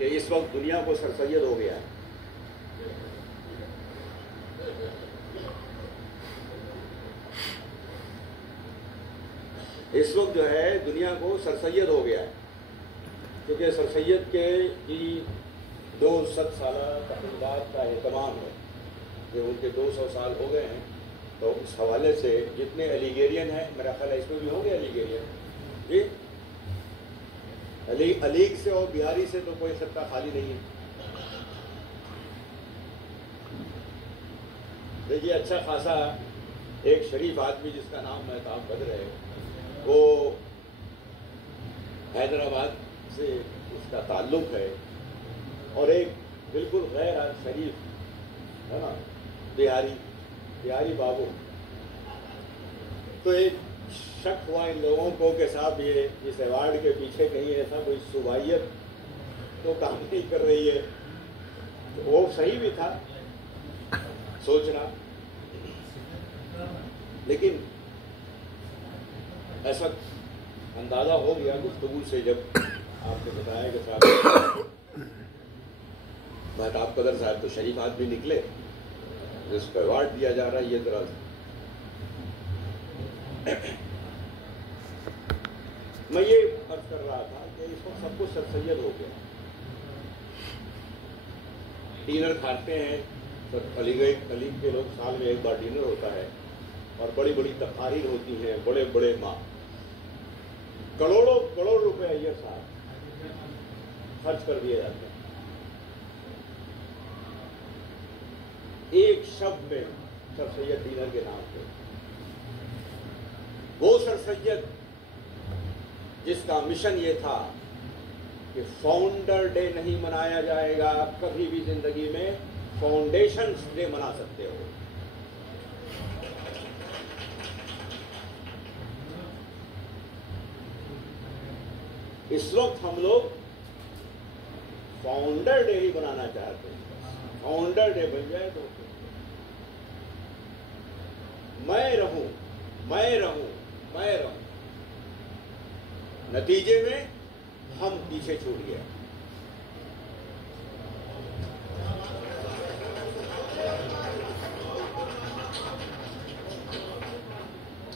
کہ اس وقت دنیا کو سر سید ہو گیا ہے. اس وقت جو ہے دنیا کو سر سید ہو گیا ہے، کیونکہ سر سید کے ہی 200 سالہ تقریبات کا اہتمام ہے کہ ان کے 200 سال ہو گئے ہیں. تو اس حوالے سے جتنے علیگیرین ہیں، میرا خیال ہے اس میں بھی ہوں گے علیگیرین جی، علیگ سے اور بہاری سے تو کوئی خطہ خالی نہیں ہے. دیکھیے اچھا خاصا ایک شریف آدمی جس کا نام مہتاب بدر ہے، وہ حیدرآباد سے اس کا تعلق ہے، اور ایک بالکل غیر شریف ہے نا بہاری بابو. تو ایک شک ہوا ان لوگوں کو کہ صاحب یہ اس ایوارڈ کے پیچھے کہیں ایسا کوئی صوبائیت تو کام نہیں کر رہی ہے. تو وہ صحیح بھی تھا سوچنا، لیکن ایسا اندازہ ہو گیا گفتگو سے جب آپ نے بتایا کہ صاحب مہتاب قدر صاحب تو شریف آدمی نکلے، جس کو ایوارڈ دیا جا رہا ہے. یہ ذرا میں یہ عرض کر رہا تھا کہ اس وقت سب کچھ سر سید ہو گیا. ڈنر کھاتے ہیں علی کے لوگ، سال میں ایک بار ڈنر ہوتا ہے، اور بڑی بڑی تقاریر ہوتی ہیں، بڑے بڑے کروڑوں روپے یہ سال خرچ کر دیے جاتے ہیں ایک شب میں سر سید ڈنر کے نام پہ. وہ سر سید جس کا مشن یہ تھا کہ فاؤنڈر ڈے نہیں منایا جائے گا کبھی بھی زندگی میں، فاؤنڈیشن ڈے منا سکتے ہو. اس وقت ہم لوگ فاؤنڈر ڈے ہی بنانا چاہتے ہیں. فاؤنڈر ڈے بن جائے تو میں رہوں، نتیجے میں ہم پیچھے چھوٹ گئے.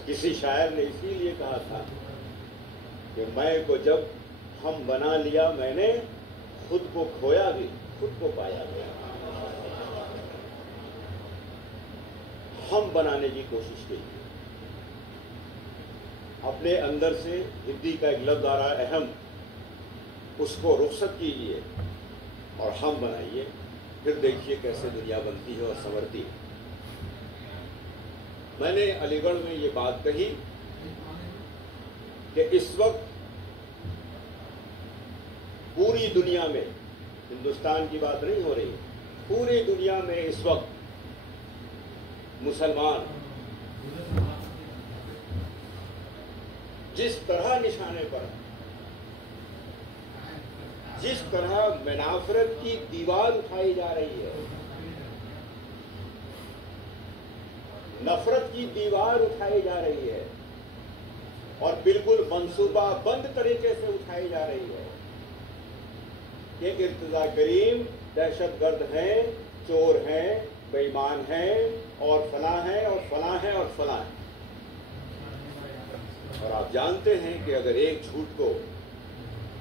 کسی شاعر نے اسی لیے کہا تھا کہ میں کو جب ہم بنا لیا میں نے، خود کو کھویا بھی خود کو پایا گیا. ہم بنانے کی کوشش کی، اپنے اندر سے ہندی کا ایک لفظ آ رہا ہے اہم، اس کو رخصت کیجیے اور ہم بنائیے، پھر دیکھیے کیسے دنیا بنتی ہے اور سنورتی ہے. میں نے علی گڑھ میں یہ بات کہی کہ اس وقت پوری دنیا میں، ہندوستان کی بات نہیں ہو رہی، پوری دنیا میں اس وقت مسلمان جس طرح نشانے پر، جس طرح منافرت کی دیوار اٹھائی جا رہی ہے، نفرت کی دیوار اٹھائی جا رہی ہے، اور بالکل منصوبہ بند طریقے سے اٹھائی جا رہی ہے کہ ارتضیٰ کریم دہشت گرد ہیں، چور ہیں، بے ایمان ہیں، اور فلاں ہیں اور فلاں ہیں اور فلاں ہیں. اور آپ جانتے ہیں کہ اگر ایک جھوٹ کو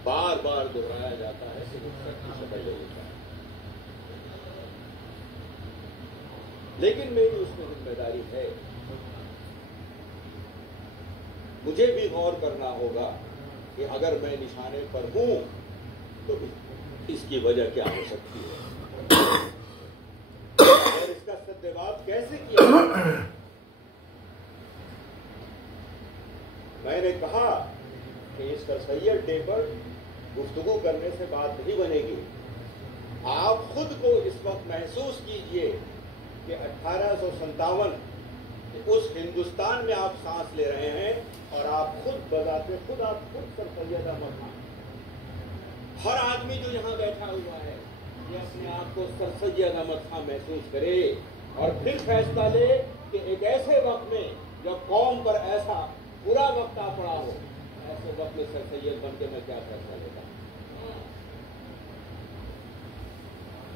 بار بار دہرایا جاتا ہے تو وہ سچ کی شکل لے لیتا ہے. لیکن میری اس میں ذمہ داری ہے، مجھے بھی غور کرنا ہوگا کہ اگر میں نشانے پر ہوں تو اس کی وجہ کیا ہو سکتی ہے اور اس کا سدباب کیسے کیا جائے. میں نے کہا کہ اس سر سید ڈے پر گفتگو کرنے سے بات نہیں بنے گی. آپ خود کو اس وقت محسوس کیجئے کہ 1857 اس ہندوستان میں آپ سانس لے رہے ہیں، اور آپ خود بذات خود سر سید احمد خان. ہر آدمی جو یہاں بیٹھا ہوا ہے یہ اپنے آپ کو سر سید احمد خان محسوس کرے، اور پھر فیصلہ لے کہ ایک ایسے وقت میں جب قوم پر ایسا برا وقت آ پڑا ہو، ایسے وقت میں سر سید بن کے میں کیا فیصلہ لیتا ہوں.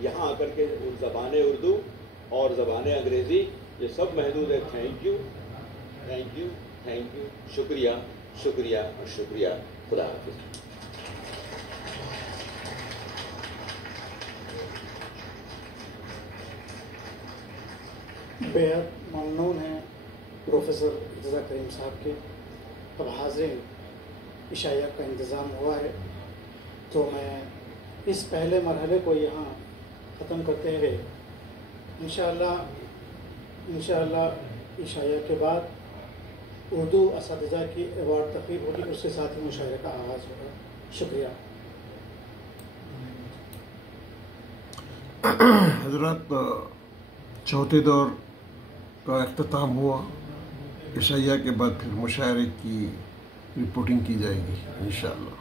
یہاں آ کر کے زبان اردو اور زبان انگریزی یہ سب محدود ہے. Thank you thank you thank you. شکریہ شکریہ اور شکریہ. خدا حافظ. بےحد ممنون ہیں پروفیسر ارتضیٰ کریم صاحب کے. اب حاضرین عشائیہ کا انتظام ہوا ہے تو میں اس پہلے مرحلے کو یہاں ختم کرتے ہوئے انشاءاللہ عشائیہ کے بعد اردو اساتذہ کی ایوارڈ تقریب ہوگی. اس کے ساتھ ہی مشاعرے کا آغاز ہوگا. شکریہ. حضرات چوتھے دور کا اختتام ہوا. عشائیہ کے بعد پھر مشاعرے کی رپورٹنگ کی جائے گی انشاءاللہ.